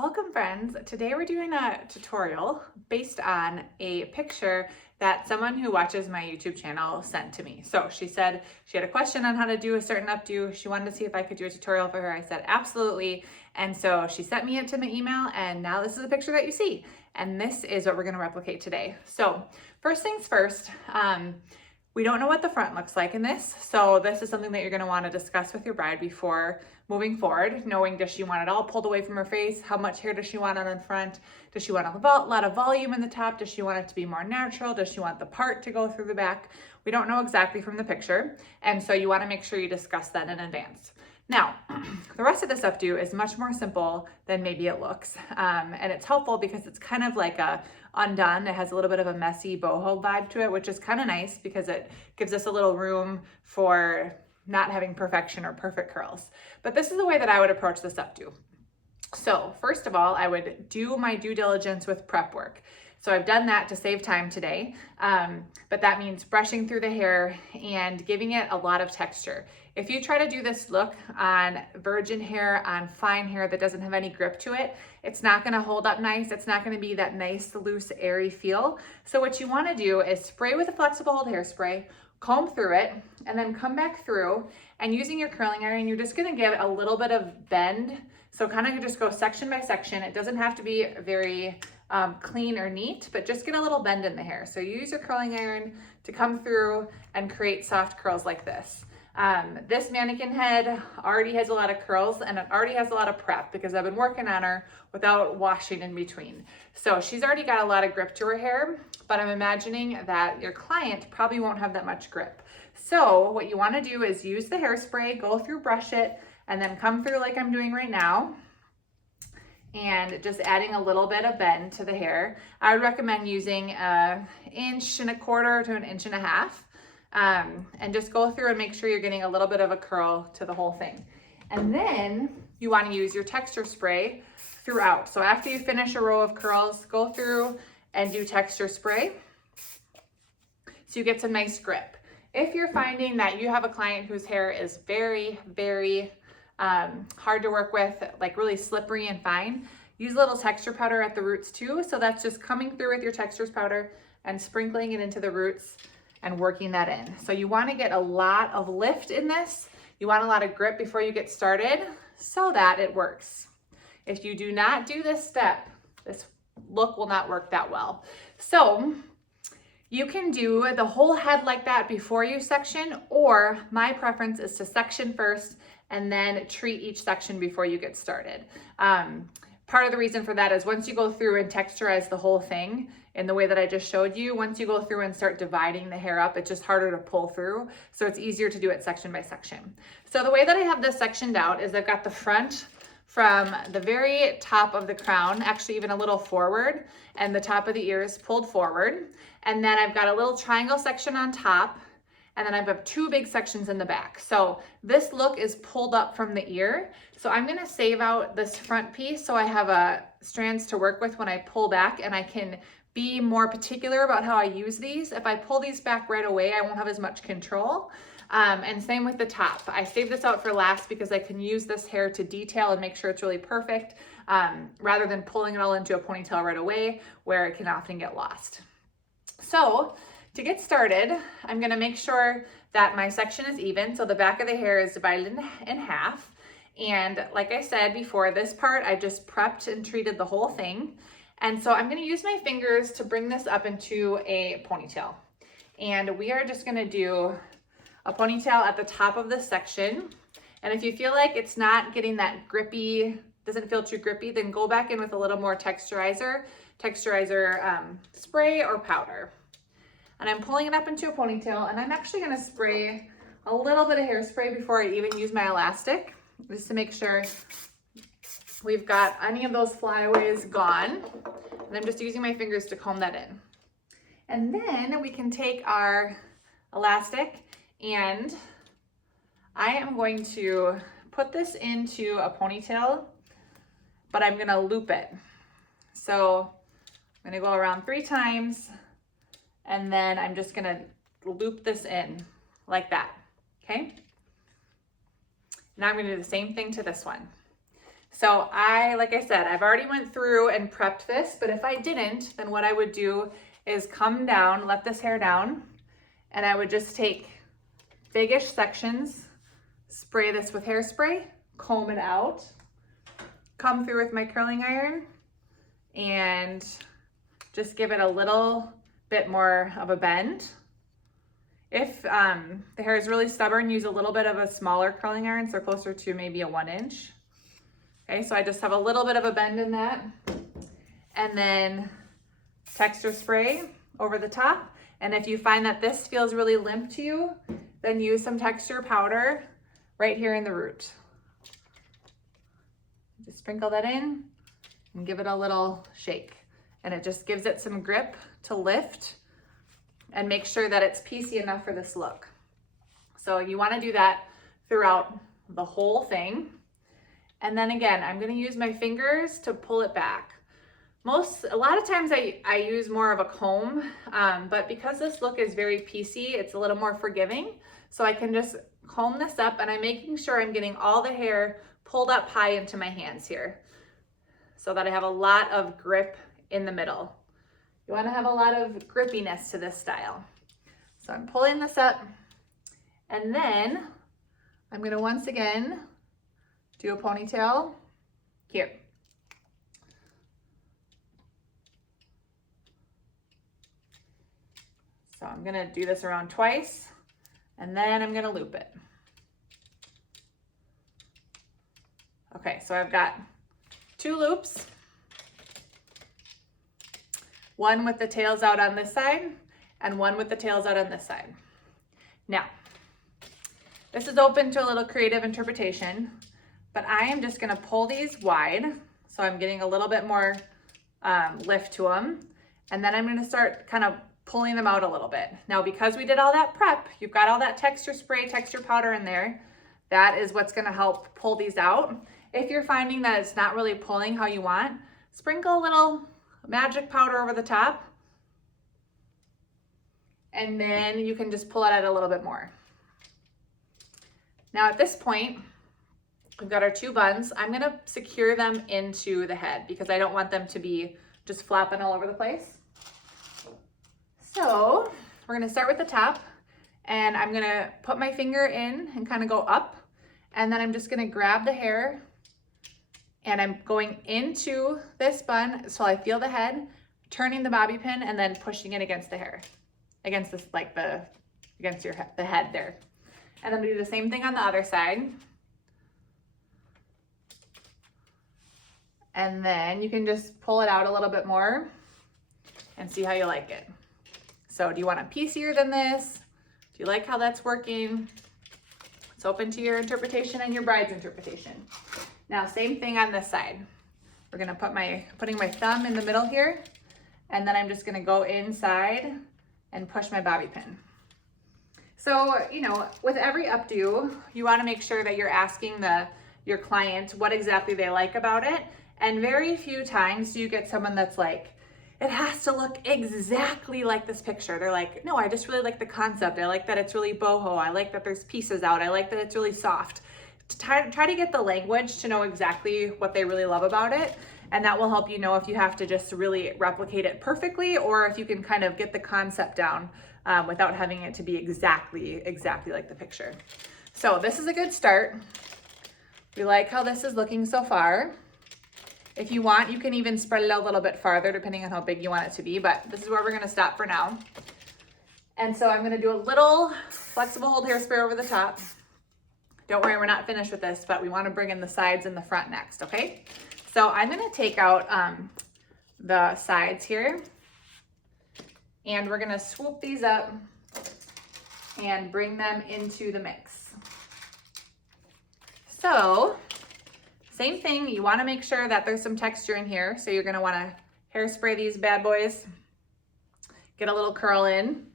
Welcome friends. Today we're doing a tutorial based on a picture that someone who watches my YouTube channel sent to me. So she said she had a question on how to do a certain updo. She wanted to see if I could do a tutorial for her. I said absolutely. And so she sent me it to my email, and now this is the picture that you see. And this is what we're going to replicate today. So first things first, we don't know what the front looks like in this. So this is something that you're going to want to discuss with your bride before moving forward, knowing, does she want it all pulled away from her face? How much hair does she want on the front? Does she want a lot of volume in the top? Does she want it to be more natural? Does she want the part to go through the back? We don't know exactly from the picture. And so you want to make sure you discuss that in advance. Now, the rest of this updo is much more simple than maybe it looks. And it's helpful because it's kind of like a undone. It has a little bit of a messy boho vibe to it, which is kind of nice because it gives us a little room for not having perfection or perfect curls. But this is the way that I would approach this updo. So first of all, I would do my due diligence with prep work. So I've done that to save time today, but that means brushing through the hair and giving it a lot of texture. If you try to do this look on virgin hair, on fine hair that doesn't have any grip to it, it's not gonna hold up nice. It's not gonna be that nice, loose, airy feel. So what you wanna do is spray with a flexible hold hairspray, comb through it, and then come back through, and using your curling iron, you're just gonna give it a little bit of bend. So kind of just go section by section. It doesn't have to be very clean or neat, but just get a little bend in the hair. So use your curling iron to come through and create soft curls like this. This mannequin head already has a lot of curls, and it already has a lot of prep because I've been working on her without washing in between. So she's already got a lot of grip to her hair, but I'm imagining that your client probably won't have that much grip. So what you want to do is use the hairspray, go through, brush it, and then come through like I'm doing right now, and just adding a little bit of bend to the hair. I would recommend using 1.25 inches to 1.5 inches, and just go through and make sure you're getting a little bit of a curl to the whole thing. And then you want to use your texture spray throughout. So after you finish a row of curls, go through and do texture spray so you get some nice grip. If you're finding that you have a client whose hair is very, very hard to work with, like really slippery and fine, use a little texture powder at the roots too. So that's just coming through with your textures powder and sprinkling it into the roots and working that in. So you want to get a lot of lift in this. You want a lot of grip before you get started so that it works. If you do not do this step, this look will not work that well. So you can do the whole head like that before you section, or my preference is to section first and then treat each section before you get started. Part of the reason for that is once you go through and texturize the whole thing in the way that I just showed you, once you go through and start dividing the hair up, it's just harder to pull through. So it's easier to do it section by section. So the way that I have this sectioned out is I've got the front from the very top of the crown, actually even a little forward, and the top of the ears pulled forward. And then I've got a little triangle section on top, and then I've got 2 big sections in the back. So this look is pulled up from the ear. So I'm gonna save out this front piece so I have strands to work with when I pull back, and I can be more particular about how I use these. If I pull these back right away, I won't have as much control. And same with the top. I save this out for last because I can use this hair to detail and make sure it's really perfect, rather than pulling it all into a ponytail right away where it can often get lost. So to get started, I'm gonna make sure that my section is even. So the back of the hair is divided in half. And like I said before, this part I just prepped and treated the whole thing. And so I'm gonna use my fingers to bring this up into a ponytail. And we are just gonna do a ponytail at the top of this section. And if you feel like it's not getting that grippy, doesn't feel too grippy, then go back in with a little more texturizer spray or powder. And I'm pulling it up into a ponytail, and I'm actually gonna spray a little bit of hairspray before I even use my elastic, just to make sure we've got any of those flyaways gone. And I'm just using my fingers to comb that in. And then we can take our elastic, and I am going to put this into a ponytail, but I'm gonna loop it. So I'm gonna go around 3 times, and then I'm just gonna loop this in like that, okay? Now I'm gonna do the same thing to this one. So like I said, I've already went through and prepped this, but if I didn't, then what I would do is come down, let this hair down, and I would just take biggish sections, spray this with hairspray, comb it out, come through with my curling iron, and just give it a little bit more of a bend. If the hair is really stubborn, use a little bit of a smaller curling iron, so closer to maybe a 1 inch. Okay, so I just have a little bit of a bend in that. And then texture spray over the top. And if you find that this feels really limp to you, then use some texture powder right here in the root. Just sprinkle that in and give it a little shake. And it just gives it some grip to lift and make sure that it's piecey enough for this look. So you want to do that throughout the whole thing. And then again, I'm going to use my fingers to pull it back. A lot of times I use more of a comb, but because this look is very piecey, it's a little more forgiving. So I can just comb this up, and I'm making sure I'm getting all the hair pulled up high into my hands here so that I have a lot of grip in the middle. You want to have a lot of grippiness to this style. So I'm pulling this up, and then I'm going to once again do a ponytail here. So I'm going to do this around twice, and then I'm going to loop it. Okay, so I've got 2 loops, one with the tails out on this side and one with the tails out on this side. Now, this is open to a little creative interpretation, but I am just going to pull these wide, so I'm getting a little bit more lift to them, and then I'm going to start kind of pulling them out a little bit. Now, because we did all that prep, you've got all that texture spray, texture powder in there, that is what's going to help pull these out. If you're finding that it's not really pulling how you want, sprinkle a little magic powder over the top, and then you can just pull it out a little bit more. Now at this point, we've got our 2 buns. I'm going to secure them into the head because I don't want them to be just flopping all over the place. So we're going to start with the top, and I'm going to put my finger in and kind of go up, and then I'm just going to grab the hair, and I'm going into this bun so I feel the head, turning the bobby pin, and then pushing it against the hair, against this, like against the head there. And then we do the same thing on the other side. And then you can just pull it out a little bit more and see how you like it. So do you want it piecier than this? Do you like how that's working? It's open to your interpretation and your bride's interpretation. Now, same thing on this side. We're gonna putting my thumb in the middle here, and then I'm just gonna go inside and push my bobby pin. So, you know, with every updo, you wanna make sure that you're asking your client what exactly they like about it. And very few times do you get someone that's like, it has to look exactly like this picture. They're like, no, I just really like the concept. I like that it's really boho. I like that there's pieces out. I like that it's really soft. Try to get the language to know exactly what they really love about it. And that will help you know if you have to just really replicate it perfectly, or if you can kind of get the concept down without having it to be exactly like the picture. So this is a good start. We like how this is looking so far. If you want, you can even spread it out a little bit farther depending on how big you want it to be, but this is where we're gonna stop for now. And so I'm gonna do a little flexible hold hairspray over the top. Don't worry, we're not finished with this, but we wanna bring in the sides and the front next, okay? So I'm gonna take out the sides here, and we're gonna swoop these up and bring them into the mix. So, same thing, you wanna make sure that there's some texture in here, so you're gonna wanna hairspray these bad boys, get a little curl in,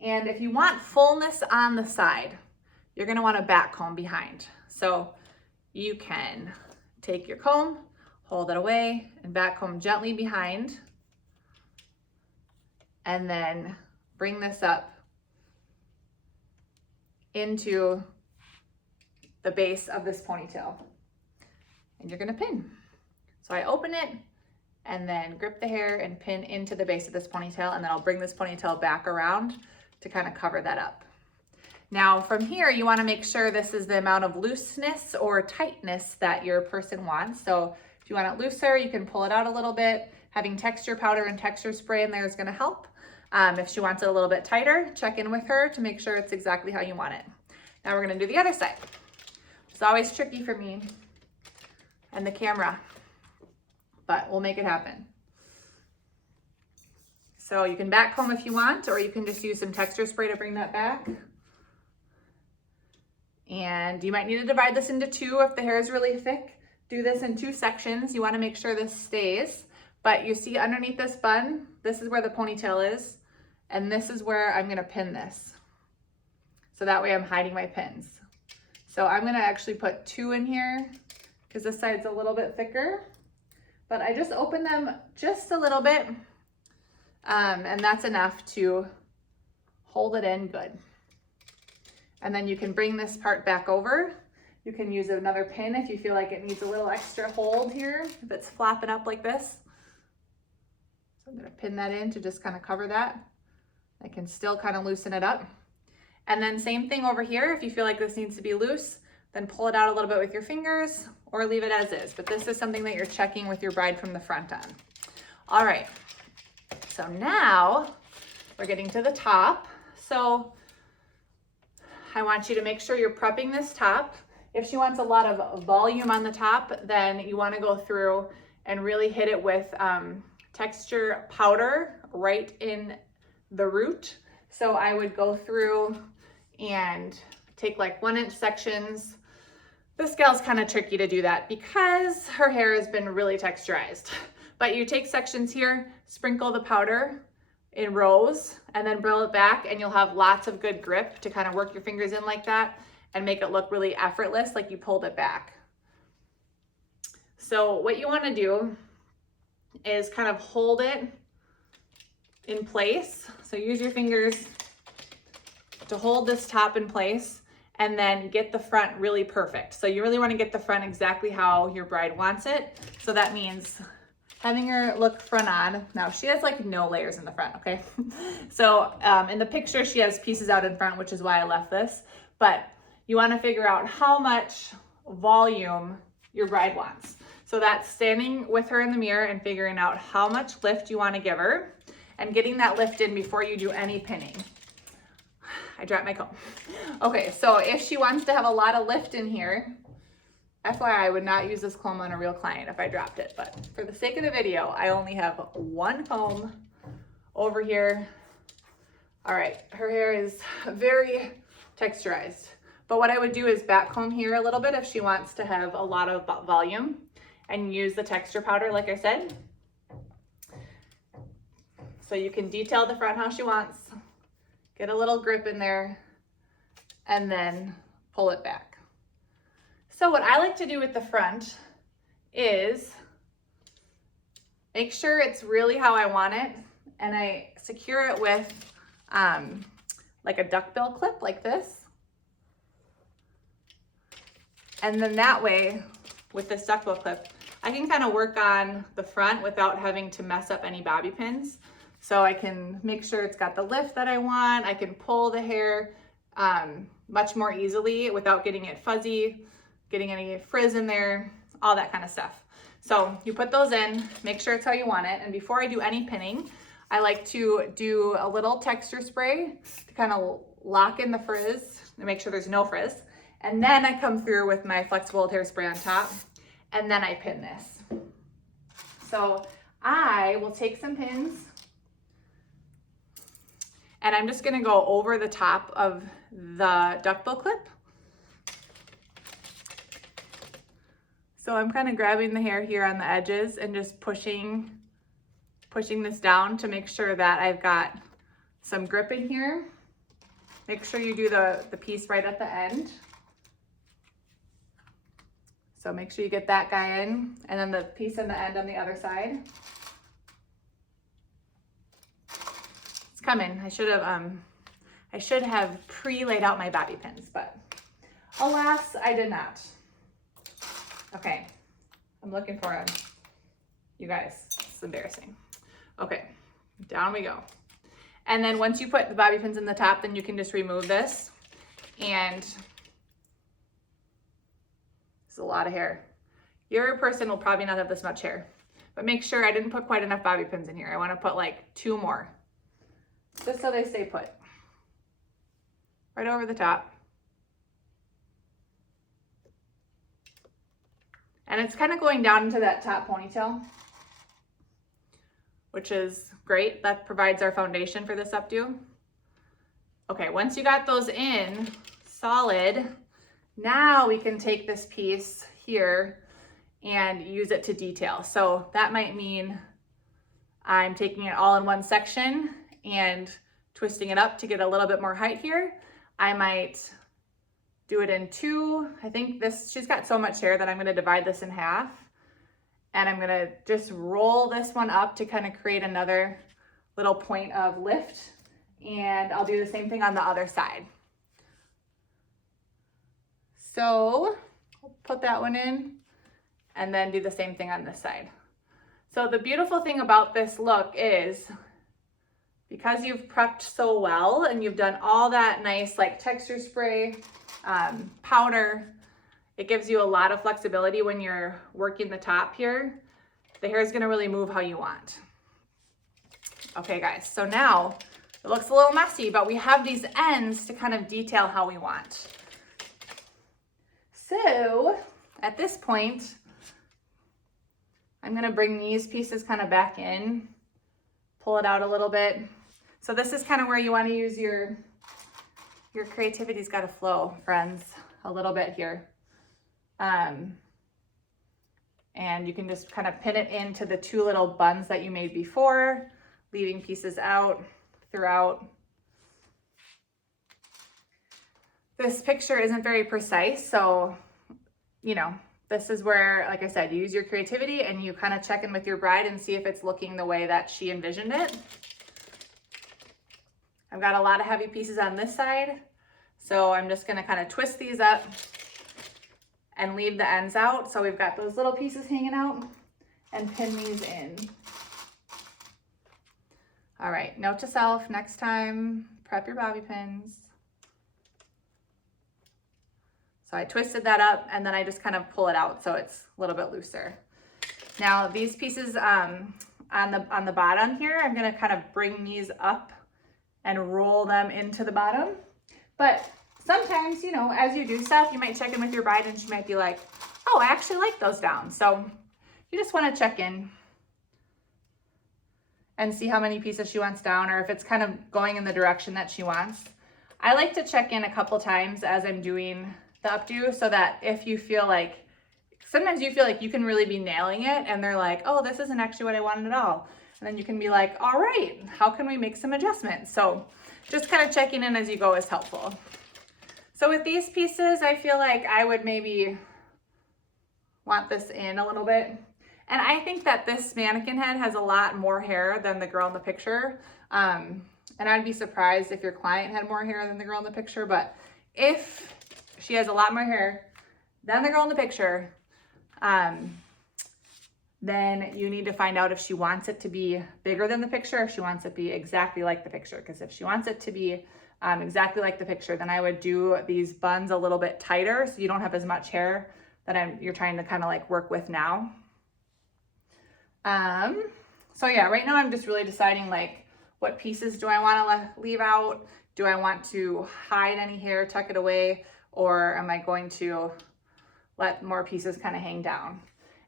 and if you want fullness on the side, you're gonna wanna back comb behind. So you can take your comb, hold it away, and back comb gently behind, and then bring this up into the base of this ponytail. and you're gonna pin. So I open it and then grip the hair and pin into the base of this ponytail, and then I'll bring this ponytail back around to kind of cover that up. Now from here, you wanna make sure this is the amount of looseness or tightness that your person wants. So if you want it looser, you can pull it out a little bit. Having texture powder and texture spray in there is gonna help. If she wants it a little bit tighter, check in with her to make sure it's exactly how you want it. Now we're gonna do the other side. It's always tricky for me and the camera, but we'll make it happen. So you can back comb if you want, or you can just use some texture spray to bring that back. And you might need to divide this into two if the hair is really thick. Do this in 2 sections. You wanna make sure this stays, but you see underneath this bun, this is where the ponytail is, and this is where I'm gonna pin this. So that way I'm hiding my pins. So I'm gonna actually put 2 in here because this side's a little bit thicker, but I just open them just a little bit, and that's enough to hold it in good. And then you can bring this part back over. You can use another pin if you feel like it needs a little extra hold here, if it's flapping up like this. So I'm gonna pin that in to just kind of cover that. I can still kind of loosen it up. And then same thing over here. If you feel like this needs to be loose, then pull it out a little bit with your fingers or leave it as is. But this is something that you're checking with your bride from the front on. All right, so now we're getting to the top. So I want you to make sure you're prepping this top. If she wants a lot of volume on the top, then you want to go through and really hit it with texture powder right in the root. So I would go through and take like 1-inch sections. This gal's kind of tricky to do that because her hair has been really texturized. But you take sections here, sprinkle the powder in rows, and then bring it back, and you'll have lots of good grip to kind of work your fingers in like that and make it look really effortless, like you pulled it back. So what you want to do is kind of hold it in place. So use your fingers to hold this top in place and then get the front really perfect. So you really want to get the front exactly how your bride wants it. So that means having her look front on. Now she has like no layers in the front, okay? So in the picture she has pieces out in front, which is why I left this, but you want to figure out how much volume your bride wants. So that's standing with her in the mirror and figuring out how much lift you want to give her and getting that lift in before you do any pinning. I dropped my comb. Okay, so if she wants to have a lot of lift in here, FYI, I would not use this comb on a real client if I dropped it, but for the sake of the video, I only have 1 comb over here. All right, her hair is very texturized, but what I would do is back comb here a little bit if she wants to have a lot of volume and use the texture powder like I said. So you can detail the front how she wants, get a little grip in there, and then pull it back. So what I like to do with the front is make sure it's really how I want it, and I secure it with like a duckbill clip like this. And then that way, with this duckbill clip, I can kind of work on the front without having to mess up any bobby pins. So I can make sure it's got the lift that I want. I can pull the hair much more easily without getting it fuzzy, getting any frizz in there, all that kind of stuff. So you put those in, make sure it's how you want it. And before I do any pinning, I like to do a little texture spray to kind of lock in the frizz and make sure there's no frizz. And then I come through with my flexible hairspray on top, and then I pin this. So I will take some pins, and I'm just gonna go over the top of the duckbill clip. So I'm kind of grabbing the hair here on the edges and just pushing this down to make sure that I've got some grip in here. Make sure you do the piece right at the end. So make sure you get that guy in, and then the piece in the end on the other side. It's coming. I should have pre-laid out my bobby pins, but alas, I did not. Okay, looking for him. You guys, it's embarrassing. Okay, down we go. And then once you put the bobby pins in the top, then you can just remove this. And it's a lot of hair. Your person will probably not have this much hair, but make sure I didn't put quite enough bobby pins in here. I want to put like 2 more, just so they stay put. Right over the top. And it's kind of going down into that top ponytail, which is great. That provides our foundation for this updo. Okay, once you got those in solid, now we can take this piece here and use it to detail. So that might mean I'm taking it all in one section and twisting it up to get a little bit more height here. I might do it in 2. I think she's got so much hair that I'm gonna divide this in half, and I'm gonna just roll this one up to kind of create another little point of lift, and I'll do the same thing on the other side. So I'll put that one in and then do the same thing on this side. So the beautiful thing about this look is, because you've prepped so well and you've done all that nice like texture spray, powder, it gives you a lot of flexibility when you're working the top here. The hair is gonna really move how you want. Okay guys, so now it looks a little messy, but we have these ends to kind of detail how we want. So at this point, I'm gonna bring these pieces kind of back in, pull it out a little bit. So this is kind of where you wanna use your creativity's gotta flow, friends, a little bit here. And you can just kind of pin it into the 2 little buns that you made before, leaving pieces out throughout. This picture isn't very precise, so, you know, this is where, like I said, you use your creativity and you kind of check in with your bride and see if it's looking the way that she envisioned it. I've got a lot of heavy pieces on this side, so I'm just gonna kind of twist these up and leave the ends out. So we've got those little pieces hanging out, and pin these in. All right, note to self, next time, prep your bobby pins. So I twisted that up and then I just kind of pull it out so it's a little bit looser. Now these pieces on the bottom here, I'm gonna kind of bring these up and roll them into the bottom. But sometimes, you know, as you do stuff, you might check in with your bride and she might be like, oh, I actually like those down. So you just wanna check in and see how many pieces she wants down, or if it's kind of going in the direction that she wants. I like to check in a couple times as I'm doing the updo, so that if you feel like, sometimes you feel like you can really be nailing it and they're like, oh, this isn't actually what I wanted at all. And then you can be like, all right, how can we make some adjustments? So just kind of checking in as you go is helpful. So with these pieces, I feel like I would maybe want this in a little bit. And I think that this mannequin head has a lot more hair than the girl in the picture. And I'd be surprised if your client had more hair than the girl in the picture, but if she has a lot more hair than the girl in the picture, then you need to find out if she wants it to be bigger than the picture, or if she wants it to be exactly like the picture. Because if she wants it to be exactly like the picture, then I would do these buns a little bit tighter so you don't have as much hair that you're trying to kind of like work with now. So yeah, right now I'm just really deciding like, what pieces do I want to leave out? Do I want to hide any hair, tuck it away, or am I going to let more pieces kind of hang down?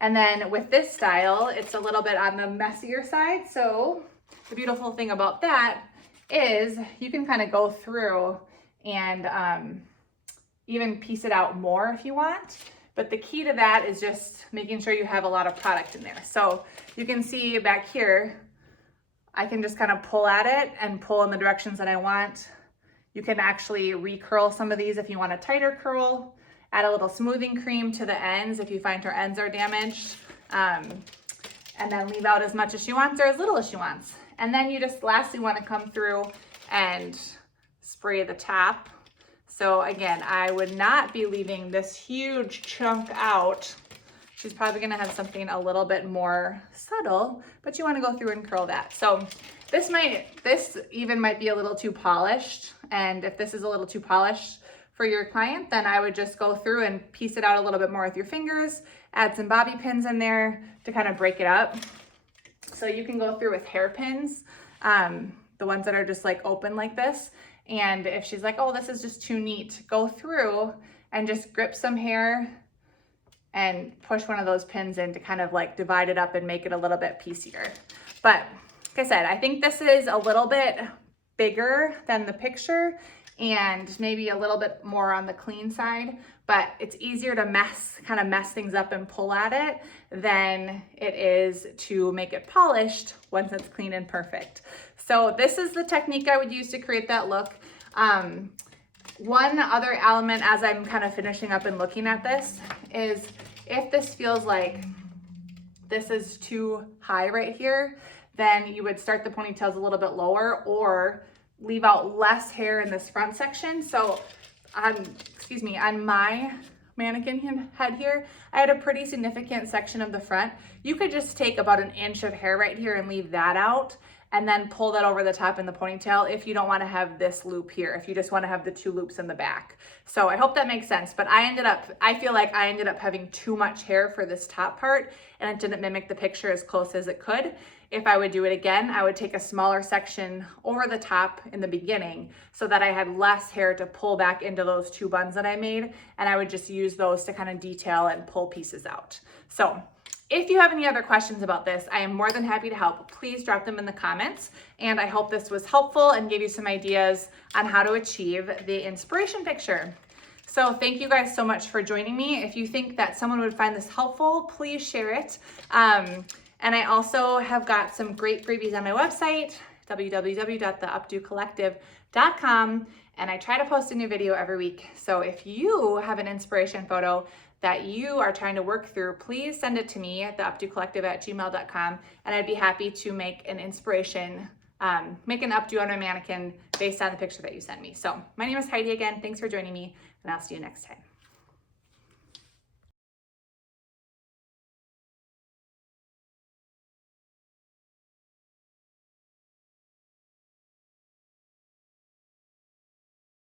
And then with this style, it's a little bit on the messier side. So the beautiful thing about that is you can kind of go through and even piece it out more if you want. But the key to that is just making sure you have a lot of product in there. So you can see back here, I can just kind of pull at it and pull in the directions that I want. You can actually recurl some of these if you want a tighter curl. Add a little smoothing cream to the ends if you find her ends are damaged. And then leave out as much as she wants or as little as she wants. And then you just lastly want to come through and spray the top. So again, I would not be leaving this huge chunk out she's probably gonna have something a little bit more subtle, but you wanna go through and curl that. So this even might be a little too polished. And if this is a little too polished for your client, then I would just go through and piece it out a little bit more with your fingers, add some bobby pins in there to kind of break it up. So you can go through with hairpins, the ones that are just like open like this. And if she's like, oh, this is just too neat, go through and just grip some hair and push one of those pins in to kind of like divide it up and make it a little bit piecier. But like I said, I think this is a little bit bigger than the picture and maybe a little bit more on the clean side, but it's easier to kind of mess things up and pull at it than it is to make it polished once it's clean and perfect. So this is the technique I would use to create that look. One other element as I'm kind of finishing up and looking at this is if this feels like this is too high right here, then you would start the ponytails a little bit lower or leave out less hair in this front section. So on my mannequin head here, I had a pretty significant section of the front. You could just take about 1 inch of hair right here and leave that out and then pull that over the top in the ponytail if you don't want to have this loop here, if you just want to have the 2 loops in the back. So I hope that makes sense, but I feel like I ended up having too much hair for this top part and it didn't mimic the picture as close as it could. If I would do it again, I would take a smaller section over the top in the beginning so that I had less hair to pull back into those 2 buns that I made, and I would just use those to kind of detail and pull pieces out. So if you have any other questions about this, I am more than happy to help. Please drop them in the comments, and I hope this was helpful and gave you some ideas on how to achieve the inspiration picture. So thank you guys so much for joining me. If you think that someone would find this helpful, please share it. And I also have got some great freebies on my website, www.theupdocollective.com, and I try to post a new video every week. So if you have an inspiration photo that you are trying to work through, please send it to me at theupdocollective@gmail.com, and I'd be happy to make an inspiration, make an updo on a mannequin based on the picture that you sent me. So my name is Heidi again. Thanks for joining me, and I'll see you next time.